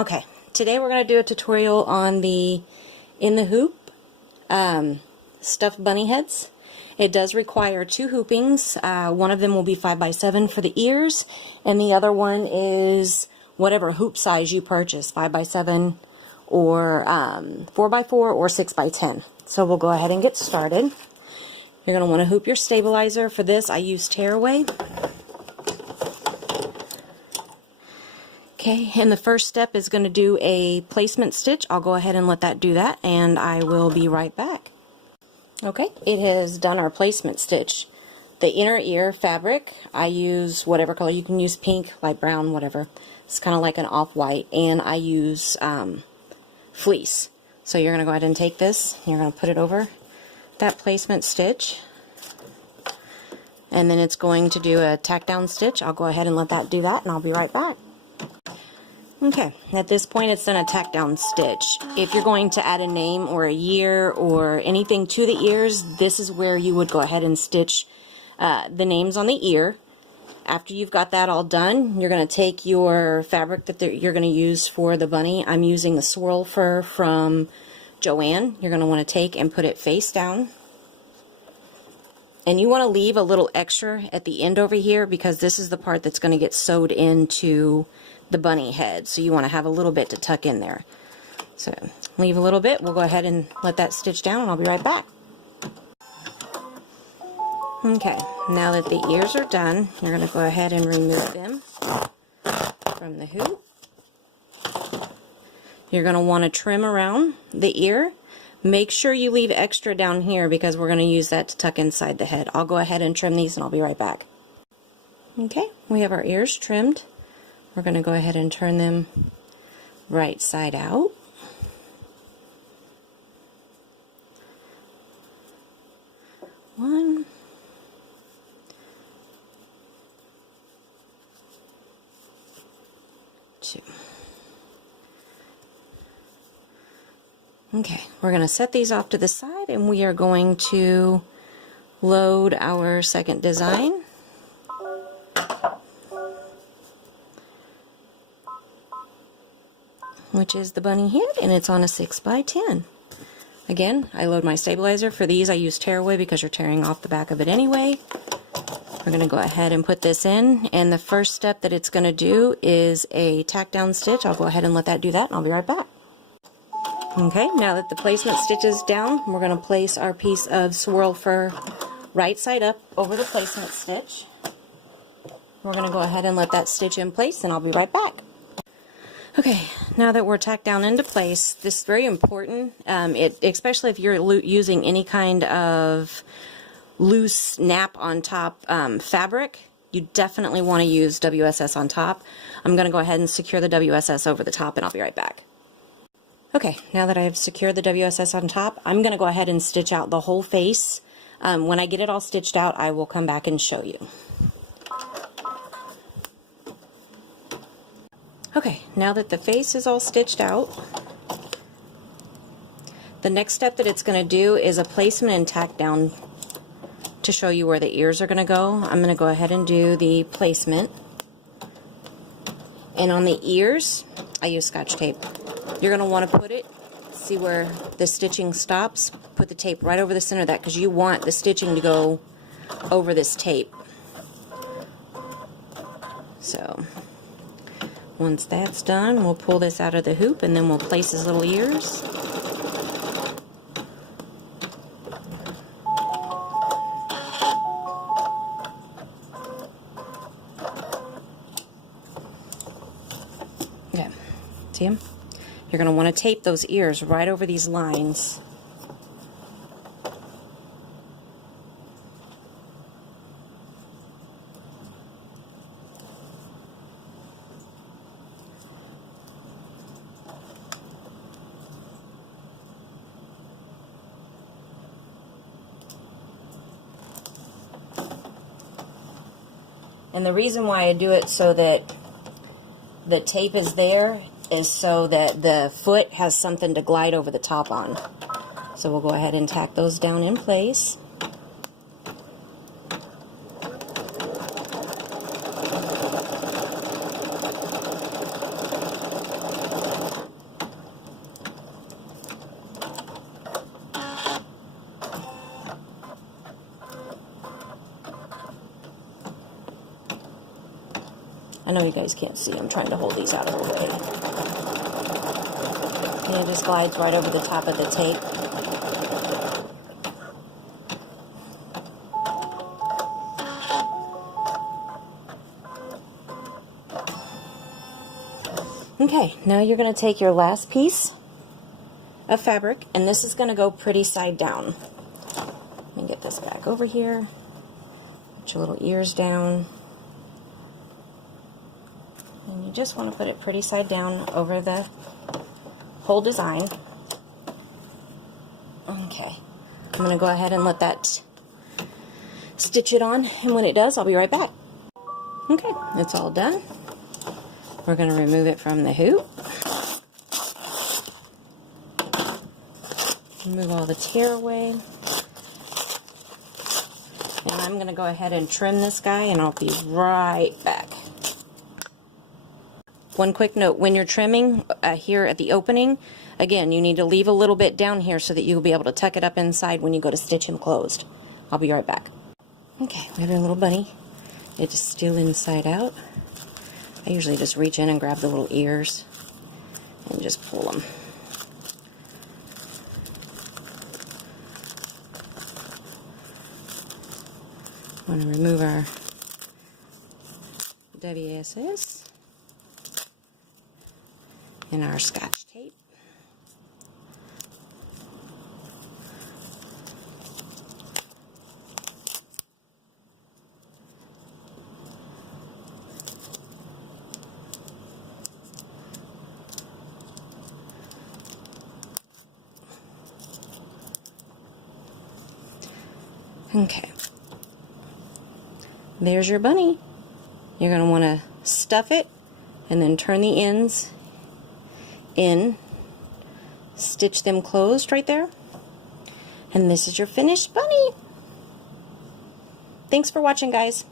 Okay, today we're going to do a tutorial on the in the hoop stuffed bunny heads. It does require two hoopings. One of them will be 5x7 for the ears, and the other one is whatever hoop size you purchase, 5x7 or 4x4 or 6x10. So we'll go ahead and get started. You're going to want to hoop your stabilizer. For this I use tearaway. Okay, and the first step is going to do a placement stitch. I'll go ahead and let that do that, and I will be right back. Okay, it has done our placement stitch. The inner ear fabric, I use whatever color. You can use pink, light brown, whatever. It's kind of like an off-white, and I use fleece. So you're going to go ahead and take this, and you're going to put it over that placement stitch, and then it's going to do a tack down stitch. I'll go ahead and let that do that, and I'll be right back. Okay, at this point it's done a tack down stitch. If you're going to add a name or a year or anything to the ears, this is where you would go ahead and stitch the names on the ear. After you've got that all done, you're going to take your fabric that you're going to use for the bunny. I'm using the swirl fur from Joann. You're going to want to take and put it face down. And you want to leave a little extra at the end over here because this is the part that's going to get sewed into the bunny head. So you want to have a little bit to tuck in there. So leave a little bit. We'll go ahead and let that stitch down, and I'll be right back. Okay, now that the ears are done, you're going to go ahead and remove them from the hoop. You're going to want to trim around the ear. Make sure you leave extra down here because we're going to use that to tuck inside the head. I'll go ahead and trim these and I'll be right back. Okay, we have our ears trimmed. We're going to go ahead and turn them right side out. One. Two. Okay, we're going to set these off to the side, and we are going to load our second design. Which is the bunny head, and it's on a 6x10. Again, I load my stabilizer. For these I use tearaway because you're tearing off the back of it anyway. We're going to go ahead and put this in, and the first step that it's going to do is a tack down stitch. I'll go ahead and let that do that, and I'll be right back. Okay, now that the placement stitch is down, we're going to place our piece of swirl fur right side up over the placement stitch. We're going to go ahead and let that stitch in place, and I'll be right back. Okay, now that we're tacked down into place, this is very important, especially if you're using any kind of loose nap on top fabric. You definitely want to use WSS on top. I'm going to go ahead and secure the WSS over the top, and I'll be right back. Okay, now that I have secured the WSS on top, I'm going to go ahead and stitch out the whole face. When I get it all stitched out, I will come back and show you. Okay, now that the face is all stitched out, the next step that it's going to do is a placement and tack down to show you where the ears are going to go. I'm going to go ahead and do the placement. And on the ears, I use Scotch tape. You're going to want to put it, see where the stitching stops, put the tape right over the center of that because you want the stitching to go over this tape. So once that's done, we'll pull this out of the hoop, and then we'll place his little ears. Okay, see him? You're going to want to tape those ears right over these lines. And the reason why I do it so that the tape is there is so that the foot has something to glide over the top on. So we'll go ahead and tack those down in place. I know you guys can't see. I'm trying to hold these out of the way. And it just glides right over the top of the tape. Okay, now you're going to take your last piece of fabric, and this is going to go pretty side down. Let me get this back over here. Put your little ears down. And you just want to put it pretty side down over the whole design. Okay, I'm going to go ahead and let that stitch it on, and when it does, I'll be right back. Okay, it's all done. We're going to remove it from the hoop. Remove all the tear away. And I'm going to go ahead and trim this guy, and I'll be right back. One quick note, when you're trimming here at the opening, again, you need to leave a little bit down here so that you'll be able to tuck it up inside when you go to stitch him closed. I'll be right back. Okay, we have our little bunny. It's still inside out. I usually just reach in and grab the little ears and just pull them. I'm going to remove our WSS and our Scotch tape. Okay, there's your bunny. You're going to want to stuff it and then turn the ends in, stitch them closed right there, and this is your finished bunny. Thanks for watching, guys.